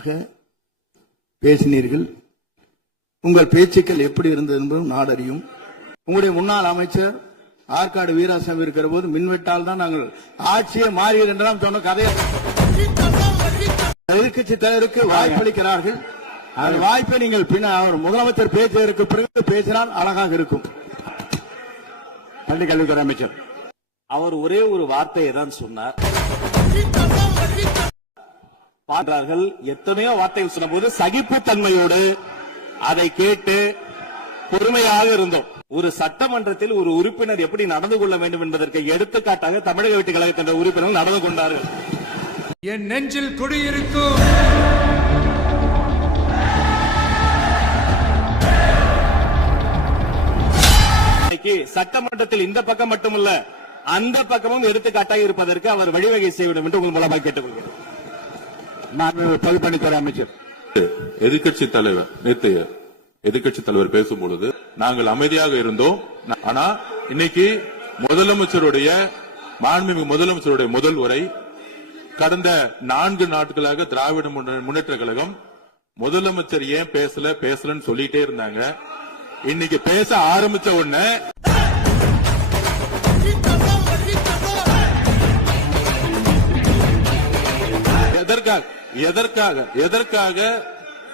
நன்றாக பேசினீர்கள். உங்கள் பேச்சுக்கள் எப்படி இருந்தது என்பதும் நாடறியும். உங்களுடைய முன்னாள் அமைச்சர் ஆற்காடு வீராசாமி இருக்கிற போது மின்வெட்டால் தான் நாங்கள் ஆட்சியை மாறியது என்றெல்லாம் சொன்ன கதையை எதிர்கட்சி தலைவருக்கு வாய்ப்பளிக்கிறார்கள். அந்த வாய்ப்பை நீங்கள் முதலமைச்சர் பேசுவதற்கு பிறகு பேசினால் அழகாக இருக்கும். பள்ளிக் கல்வித்துறை அமைச்சர் அவர் ஒரே ஒரு வார்த்தையை தான் சொன்னார். பாடுறார்கள் எத்தனையோ வார்த்தைகள் சொன்ன போது சகிப்புத்தன்மையோடு அதை கேட்டு பொறுமையாக இருந்தோம். ஒரு சட்டமன்றத்தில் ஒரு உறுப்பினர் எப்படி நடந்து கொள்ள வேண்டும் என்பதற்கு எடுத்துக்காட்டாக தமிழக வெற்றி கழகத்தின் உறுப்பினர்கள் நடந்து கொண்டார்கள். என் நெஞ்சில் குடியிருக்கும் சட்டமன்றத்தில் இந்த பக்கம் மட்டுமல்ல அந்த பக்கமும் எடுத்துக்காட்டாக இருப்பதற்கு அவர் வழிவகை செய்ய வேண்டும் என்று உங்கள் மூலமாக கேட்டுக்கொள்கிறேன். பொதுப்பணித்துறை அமைச்சர் எதிர்கட்சி தலைவர் நேற்றைய எதிர்கட்சி தலைவர் பேசும்பொழுது நாங்கள் அமைதியாக இருந்தோம். ஆனா இன்னைக்கு மாண்புமிகு முதலமைச்சருடைய முதல் உரை கடந்த 4 நாட்களாக திராவிட முன்னேற்ற கழகம் முதலமைச்சர் ஏன் பேசலன்னு சொல்லிட்டே இருந்தாங்க. இன்னைக்கு பேச ஆரம்பிச்ச உடனே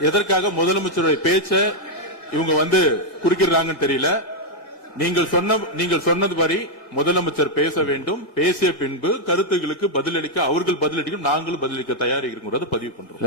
எதற்காக முதலமைச்சருடைய பேச்ச இவங்க குறுக்கிறாங்கன்னு தெரியல. நீங்கள் சொன்னது மாதிரி முதலமைச்சர் பேச வேண்டும். பேசிய பின்பு கருத்துகளுக்கு பதிலளிக்க அவர்கள் பதிலளிக்கும், நாங்களும் பதிலளிக்க தயாராக இருக்கிறோம் பதிவு பண்றோம்.